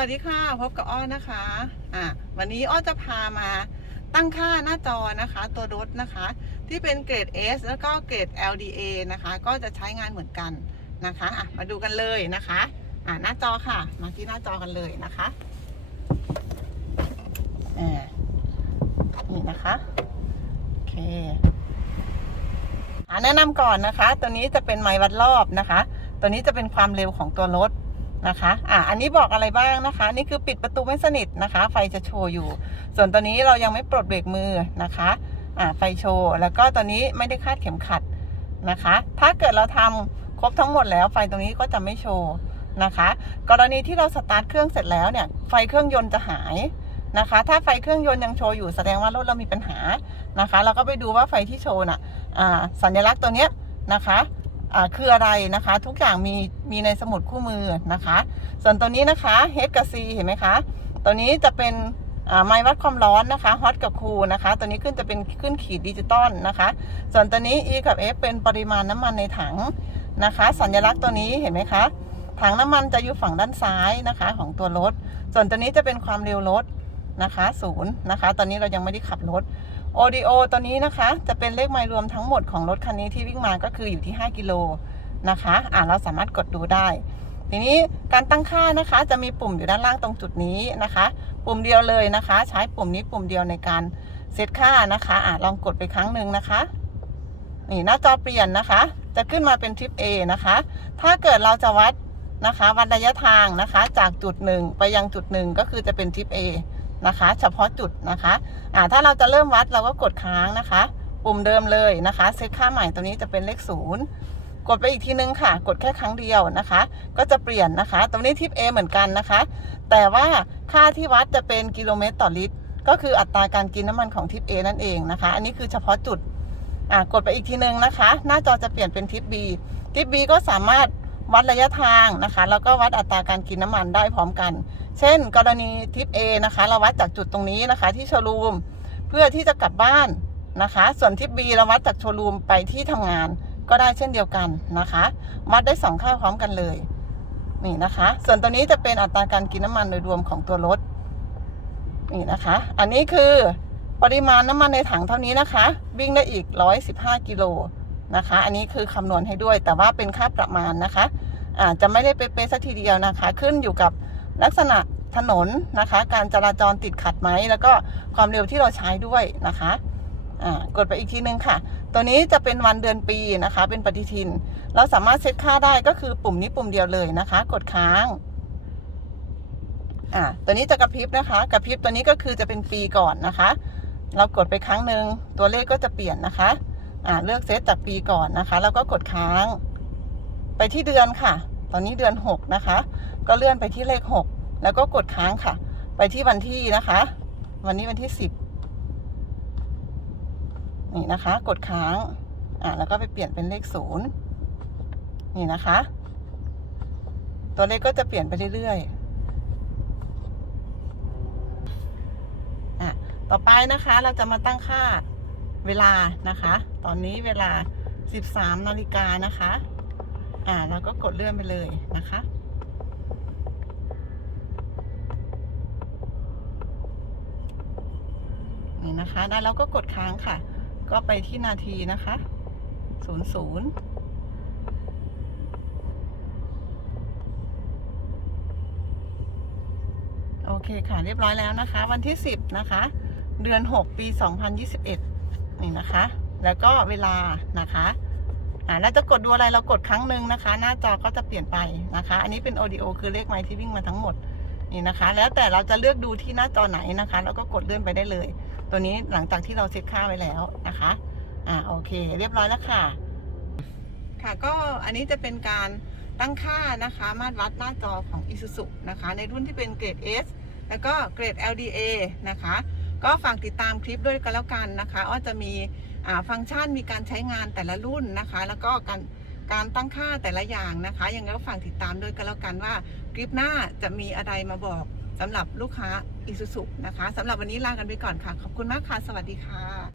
วัสดีค่ะ พบกับอ้อนะคะ อะวันนี้อ้อจะพามาตั้งค่าหน้าจอนะคะ ตัวรถนะคะ ที่เป็นเกรด S แล้วก็เกรด LDA นะคะ ก็จะใช้งานเหมือนกันนะคะอะมาดูกันเลยนะคะ อะหน้าจอค่ะ มาที่หน้าจอกันเลยนะคะอ่านี่นะคะโอเคอะแนะนำก่อนนะคะ ตัวนี้จะเป็นไม้วัดรอบนะคะ ตัวนี้จะเป็นความเร็วของตัวรถ นะคะ อะ อันนี้บอกอะไรบ้างนะคะ นี่คือปิดประตูไม่สนิทนะคะ ไฟจะโชว์อยู่ ส่วนตัวนี้เรายังไม่ปลดเบรกมือนะคะ อ่าไฟโชว์ แล้วก็ตัวนี้ไม่ได้คาดเข็มขัดนะคะ ถ้าเกิดเราทำครบทั้งหมดแล้วไฟตรงนี้ก็จะไม่โชว์นะคะ กรณีที่เราสตาร์ทเครื่องเสร็จแล้วเนี่ย ไฟเครื่องยนต์จะหายนะคะ ถ้าไฟเครื่องยนต์ยังโชว์อยู่แสดงว่ารถเรามีปัญหานะคะ เราก็ไปดูว่าไฟที่โชว์น่ะ อ่า สัญลักษณ์ตัวเนี้ยนะคะ คืออะไรนะคะ ทุกอย่างมีมีในสมุดคู่มือนะคะ ส่วนตัวนี้นะคะ H กับ C เห็นไหมคะตัวนี้จะเป็นไม้วัดความร้อนนะคะฮอตกับคูลนะคะ ตัวนี้ขึ้นจะเป็นขึ้นขีดดิจิตอลนะคะ ส่วนตัวนี้ E กับ F เป็นปริมาณน้ำมันในถังนะคะ สัญลักษณ์ตัวนี้เห็นไหมคะ ถังน้ำมันจะอยู่ฝั่งด้านซ้ายนะคะของตัวรถ ส่วนตัวนี้จะเป็นความเร็วรถนะคะศูนย์นะคะ ตอนนี้เรายังไม่ได้ขับรถ ODO ตัวนี้นะคะจะเป็นเลขไมล์รวมทั้งหมดของรถคันนี้ที่วิ่งมาก็คืออยู่ที่ 5 กิโลนะคะอ่าเราสามารถกดดูได้ ทีนี้การตั้งค่านะคะจะมีปุ่มอยู่ด้านล่างตรงจุดนี้นะคะ ปุ่มเดียวเลยนะคะ ใช้ปุ่มนี้ปุ่มเดียวในการเซตค่านะคะอ่าลองกดไปครั้งหนึ่งนะคะนี่หน้าจอเปลี่ยนนะคะ จะขึ้นมาเป็นทริป A นะคะ ถ้าเกิดเราจะวัดนะคะวัดระยะทางนะคะ จากจุดหนึ่งไปยังจุดหนึ่งก็คือจะเป็นทริป A นะคะ เฉพาะจุดนะคะอ่าถ้าเราจะเริ่มวัดเราก็กดค้างนะคะ ปุ่มเดิมเลยนะคะเซตค่าใหม่ตัวนี้จะเป็นเลขศูนย์กดไปอีกทีนึงค่ะ กดแค่ครั้งเดียวนะคะ ก็จะเปลี่ยนนะคะ ตรงนี้ทิป A เหมือนกันนะคะ แต่ว่าค่าที่วัดจะเป็นกิโลเมตรต่อลิตร ก็คืออัตราการกินน้ำมันของทิป A นั่นเองนะคะ อันนี้คือเฉพาะจุด อ่ากดไปอีกทีนึงนะคะ หน้าจอจะเปลี่ยนเป็นทิป B ทิป B ก็สามารถ วัดระยะทางนะคะ แล้วก็วัดอัตราการกินน้ำมันได้พร้อมกัน เช่น กรณีทิป A นะคะ เราวัดจากจุดตรงนี้นะคะ ที่โชว์รูมเพื่อที่จะกลับบ้านนะคะ ส่วนทิป B เราวัดจากโชว์รูมไปที่ทำงานก็ได้เช่นเดียวกันนะคะ วัดได้สองค่าพร้อมกันเลยนี่นะคะ ส่วนตัวนี้จะเป็นอัตราการกินน้ำมันโดยรวมของตัวรถนี่นะคะ อันนี้คือปริมาณน้ำมันในถังเท่านี้นะคะ วิ่งได้อีก 115 กิโล นะคะ อันนี้คือคำนวณให้ด้วย แต่ว่าเป็นค่าประมาณนะคะอาจจะไม่ได้เป๊ะๆสักทีเดียวนะคะ ขึ้นอยู่กับลักษณะถนนนะคะ การจราจรติดขัดไหม แล้วก็ความเร็วที่เราใช้ด้วยนะคะกดไปอีกทีนึงค่ะ ตัวนี้จะเป็นวันเดือนปีนะคะ เป็นปฏิทิน เราสามารถเซตค่าได้ก็คือปุ่มนี้ปุ่มเดียวเลยนะคะ กดค้างอ่าตัวนี้จะกระพริบนะคะ กระพริบตัวนี้ก็คือจะเป็นปีก่อนนะคะ เรากดไปครั้งหนึ่งตัวเลขก็จะเปลี่ยนนะคะ อ่าเลือกเซตจากปีก่อนนะคะ แล้วก็กดค้าง ไปที่เดือนค่ะ ตอนนี้เดือนหกนะคะ ก็เลื่อนไปที่เลขหกแล้วก็กดค้างค่ะ ไปที่วันที่นะคะ วันนี้วันที่สิบนี่นะคะ กดค้าง อ่าแล้วก็ไปเปลี่ยนเป็นเลขศูนย์นี่นะคะ ตัวเลขก็จะเปลี่ยนไปเรื่อยๆอะต่อไปนะคะเราจะมาตั้งค่า เวลานะคะ ตอนนี้เวลา 13นาฬิกานะคะ อ่าเราก็กดเลื่อนไปเลยนะคะ นี่นะคะ ได้แล้วก็กดค้างค่ะ ก็ไปที่นาทีนะคะศูนย์ศูนย์โอเคค่ะ เรียบร้อยแล้วนะคะ วันที่ 10 นะคะ เดือน 6 ปี 2021 นี่นะคะ แล้วก็เวลานะคะอ่าแล้วจะกดดูอะไรเรากดครั้งหนึ่งนะคะ หน้าจอก็จะเปลี่ยนไปนะคะ อันนี้เป็น audio คือเลขไมล์ที่วิ่งมาทั้งหมดนี่นะคะ แล้วแต่เราจะเลือกดูที่หน้าจอไหนนะคะ แล้วก็กดเลื่อนไปได้เลย ตัวนี้หลังจากที่เราเซตค่าไว้แล้วนะคะอ่าโอเค เรียบร้อยแล้วค่ะ ค่ะก็อันนี้จะเป็นการตั้งค่านะคะ มาตรวัดหน้าจอของ Isuzu นะคะ ในรุ่นที่เป็นเกรด S แล้วก็เกรด LDA นะคะ ก็ฝากติดตามคลิปด้วยกันแล้วกันนะคะอ้อจะมีฟังก์ชันมีการใช้งานแต่ละรุ่นนะคะ แล้วก็การการตั้งค่าแต่ละอย่างนะคะยังไงก็ฝากติดตามด้วยกันแล้วกันว่า คลิปหน้าจะมีอะไรมาบอกสำหรับลูกค้าอิสุสุนะคะสำหรับวันนี้ลากันไปก่อนค่ะ ขอบคุณมากค่ะ สวัสดีค่ะ